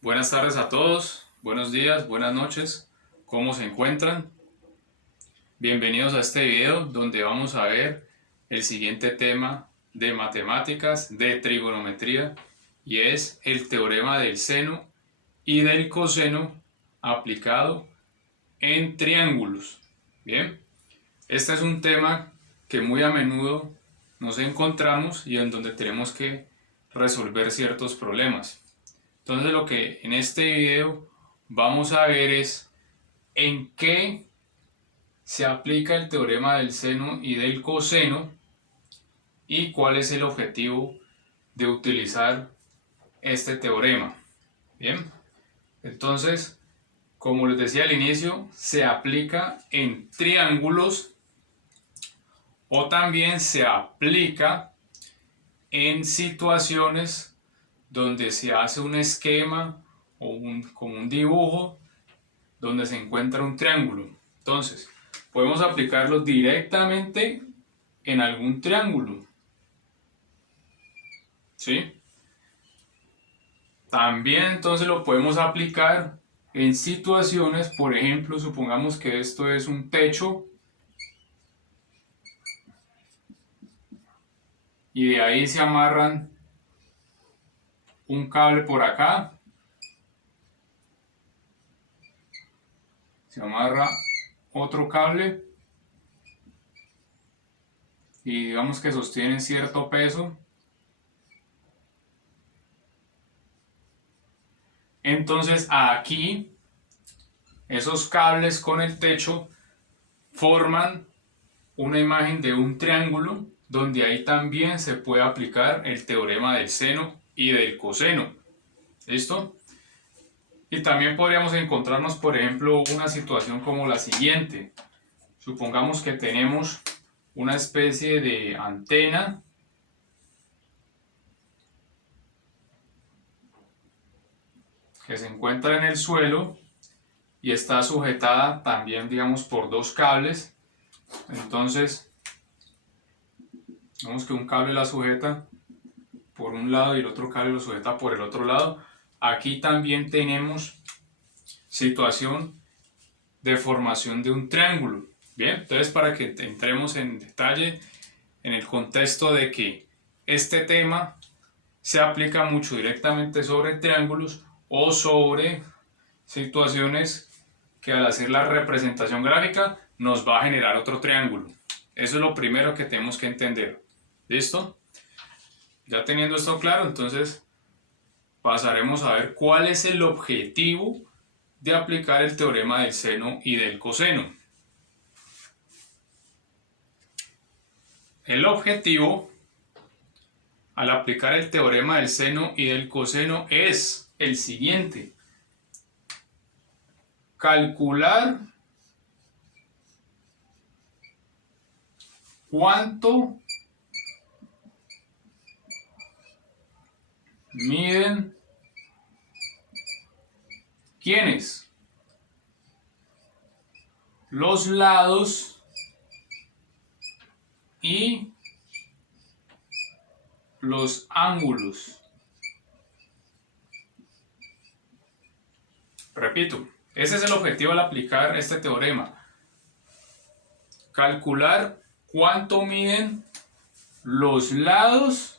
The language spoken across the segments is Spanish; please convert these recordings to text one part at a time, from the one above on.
Buenas tardes a todos, buenos días, buenas noches, ¿cómo se encuentran? Bienvenidos a este video donde vamos a ver el siguiente tema de matemáticas, de trigonometría, y es el teorema del seno y del coseno aplicado en triángulos. Bien, este es un tema que muy a menudo nos encontramos y en donde tenemos que resolver ciertos problemas. Entonces lo que en este video vamos a ver es en qué se aplica el teorema del seno y del coseno y cuál es el objetivo de utilizar este teorema. Bien, entonces, como les decía al inicio, se aplica en triángulos o también se aplica en situaciones donde se hace un esquema o como un dibujo donde se encuentra un triángulo. Entonces, podemos aplicarlo directamente en algún triángulo, ¿sí? También entonces lo podemos aplicar en situaciones, por ejemplo, supongamos que esto es un techo y de ahí se amarran un cable por acá, se amarra otro cable y digamos que sostienen cierto peso. Entonces aquí esos cables con el techo forman una imagen de un triángulo donde ahí también se puede aplicar el teorema del seno y del coseno. ¿Listo? Y también podríamos encontrarnos, por ejemplo, una situación como la siguiente. Supongamos que tenemos una especie de antena que se encuentra en el suelo y está sujetada también, digamos, por dos cables. Entonces, vemos que un cable la sujeta por un lado y el otro cable lo sujeta por el otro lado. Aquí también tenemos situación de formación de un triángulo. Bien, entonces para que entremos en detalle en el contexto de que este tema se aplica mucho directamente sobre triángulos o sobre situaciones que al hacer la representación gráfica nos va a generar otro triángulo. Eso es lo primero que tenemos que entender. ¿Listo? Ya teniendo esto claro, entonces pasaremos a ver cuál es el objetivo de aplicar el teorema del seno y del coseno. El objetivo al aplicar el teorema del seno y del coseno es el siguiente: calcular cuánto miden ¿quiénes? Los lados y los ángulos. Repito, ese es el objetivo al aplicar este teorema. Calcular cuánto miden los lados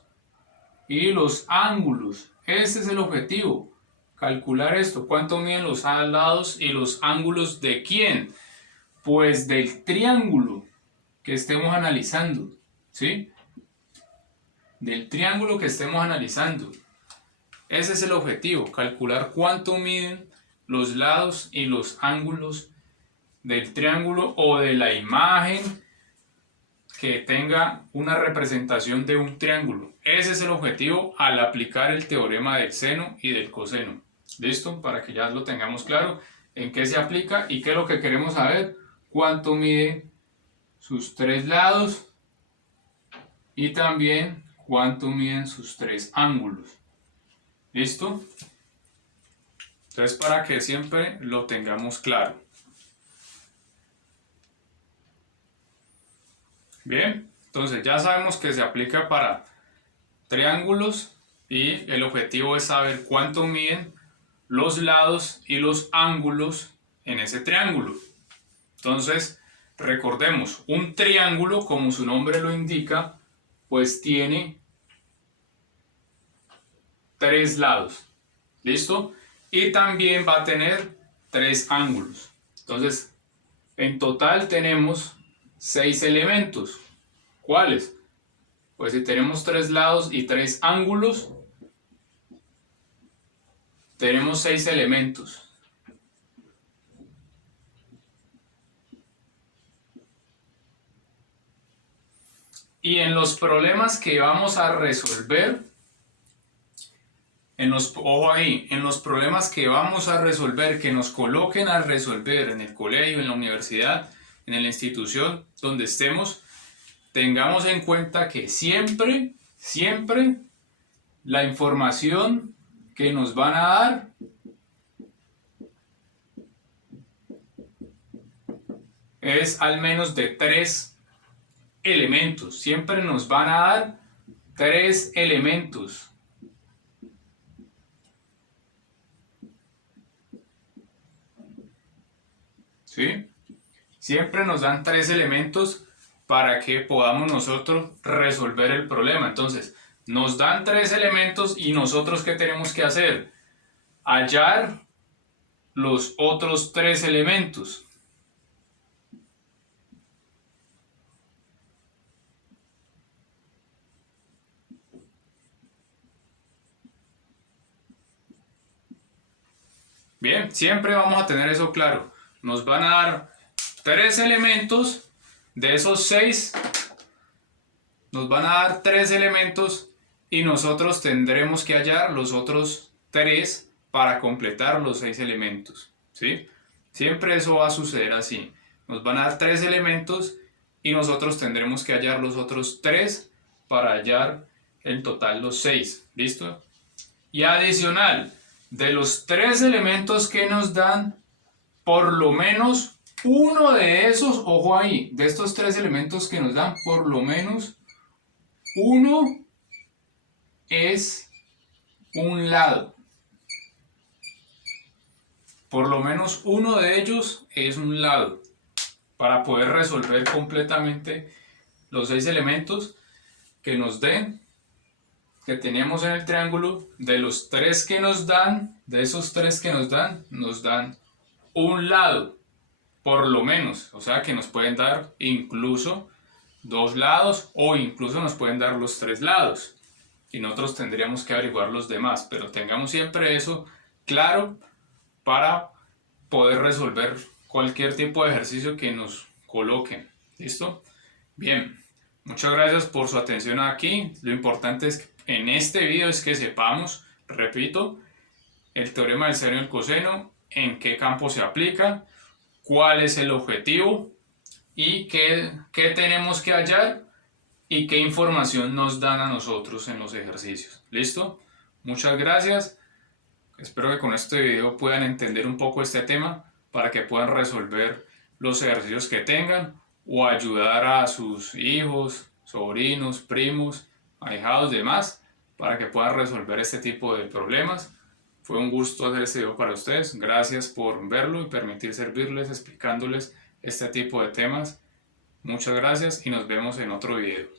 y los ángulos. Ese es el objetivo. Calcular esto. ¿Cuánto miden los lados y los ángulos de quién? Pues del triángulo que estemos analizando. ¿Sí? Del triángulo que estemos analizando. Ese es el objetivo. Calcular cuánto miden los lados y los ángulos del triángulo o de la imagen que tenga una representación de un triángulo. Ese es el objetivo al aplicar el teorema del seno y del coseno. ¿Listo? Para que ya lo tengamos claro en qué se aplica y qué es lo que queremos saber. Cuánto miden sus tres lados y también cuánto miden sus tres ángulos. ¿Listo? Entonces, para que siempre lo tengamos claro. Bien, entonces ya sabemos que se aplica para triángulos y el objetivo es saber cuánto miden los lados y los ángulos en ese triángulo. Entonces, recordemos, un triángulo, como su nombre lo indica, pues tiene 3 lados. ¿Listo? Y también va a tener 3 ángulos. Entonces, en total tenemos 6 elementos. ¿Cuáles? Pues si tenemos 3 lados y 3 ángulos, tenemos 6 elementos. Y en los problemas que vamos a resolver, ojo ahí, en los problemas que vamos a resolver, que nos coloquen a resolver en el colegio, en la universidad, en la institución donde estemos, tengamos en cuenta que siempre la información que nos van a dar es al menos de 3 elementos. Siempre nos van a dar 3 elementos. ¿Sí? Siempre nos dan 3 elementos para que podamos nosotros resolver el problema. Entonces, nos dan 3 elementos y nosotros ¿qué tenemos que hacer? Hallar los otros 3 elementos. Bien, siempre vamos a tener eso claro. Nos van a dar 3 elementos, de esos 6 nos van a dar 3 elementos y nosotros tendremos que hallar los otros 3 para completar los 6 elementos, ¿sí? Siempre eso va a suceder así. Nos van a dar 3 elementos y nosotros tendremos que hallar los otros 3 para hallar en total los 6, ¿listo? Y adicional, de los 3 elementos que nos dan, por lo menos uno de esos, ojo ahí, de estos 3 elementos que nos dan, por lo menos uno es un lado. Por lo menos uno de ellos es un lado. Para poder resolver completamente los 6 elementos que nos den, que tenemos en el triángulo, de los 3 que nos dan, de esos 3 que nos dan un lado, por lo menos. O sea que nos pueden dar incluso 2 lados o incluso nos pueden dar los 3 lados. Y nosotros tendríamos que averiguar los demás, pero tengamos siempre eso claro para poder resolver cualquier tipo de ejercicio que nos coloquen. ¿Listo? Bien, muchas gracias por su atención aquí. Lo importante es que en este video es que sepamos, repito, el teorema del seno y el coseno, en qué campo se aplica, cuál es el objetivo y qué tenemos que hallar y qué información nos dan a nosotros en los ejercicios. ¿Listo? Muchas gracias. Espero que con este video puedan entender un poco este tema para que puedan resolver los ejercicios que tengan o ayudar a sus hijos, sobrinos, primos, ahijados, demás, para que puedan resolver este tipo de problemas. Fue un gusto hacer este video para ustedes. Gracias por verlo y permitir servirles explicándoles este tipo de temas. Muchas gracias y nos vemos en otro video.